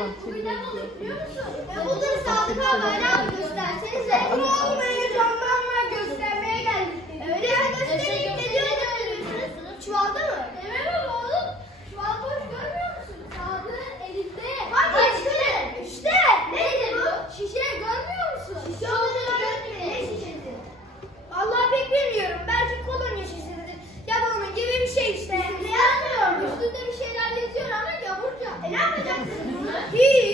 Bahçeli Bey diyor. Ya bunları Sadık abiyle gösterseniz de. Ama olmayı jandarma göstermeye geldik. Öyle ya göstereyim de diyor. Çuvalda mı? aquí.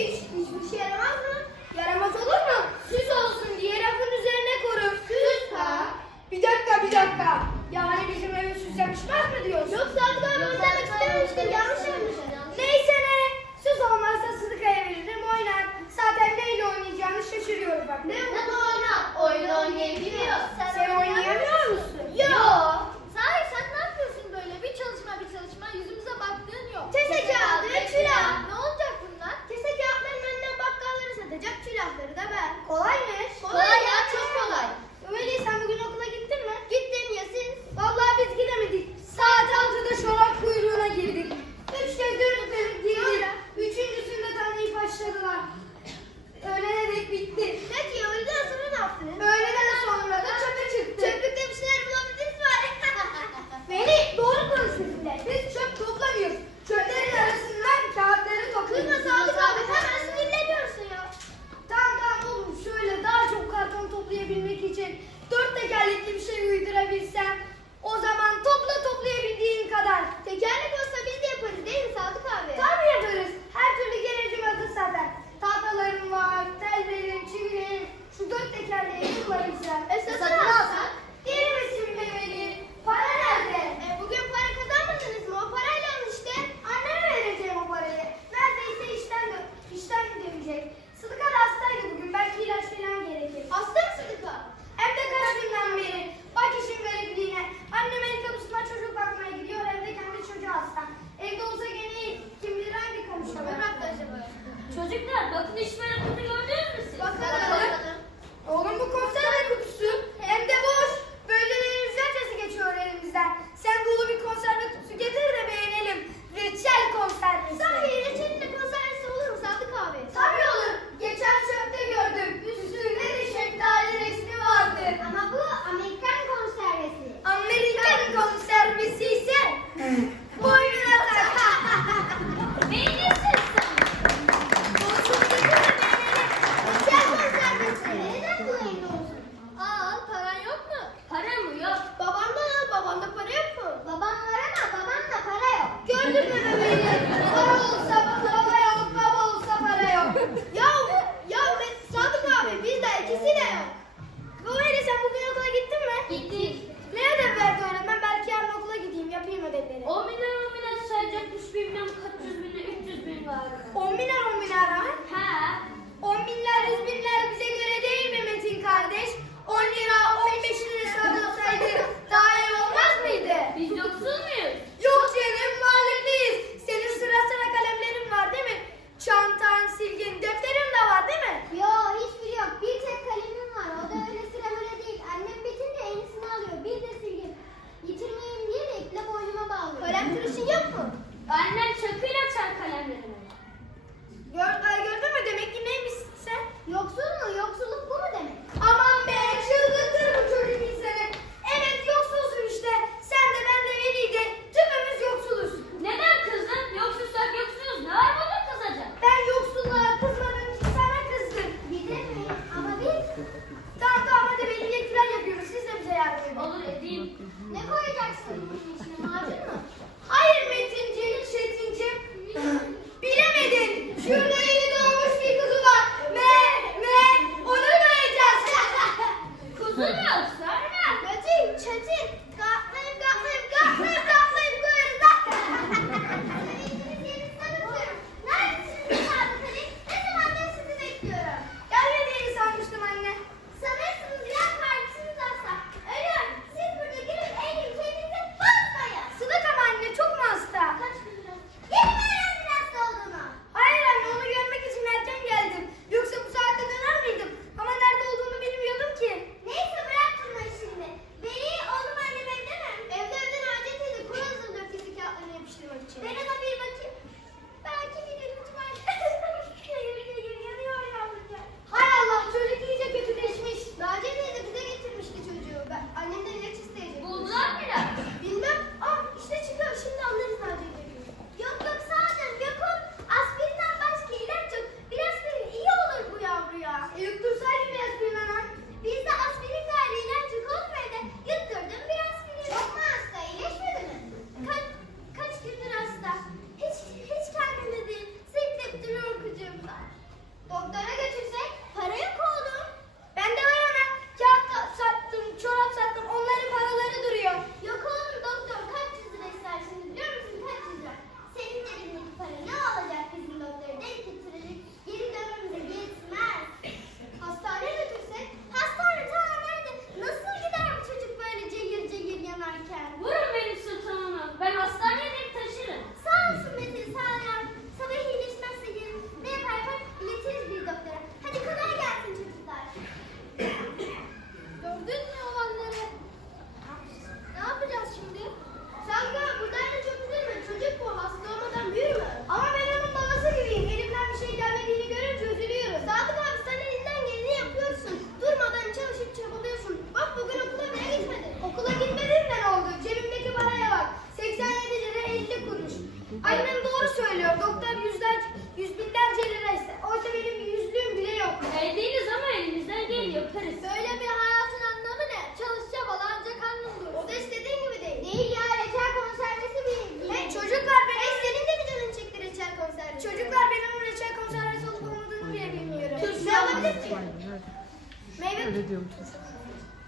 Meyve Öyle diyorum.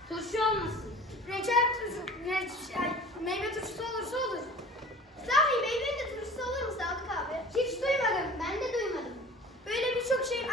turşu olmasın. Reçel turşu, reçel, meyve turşusu olursa olur. Sahi meyvenin de turşusu olur mu Sadık abi? Hiç duymadım. Ben de duymadım. Böyle birçok şeyin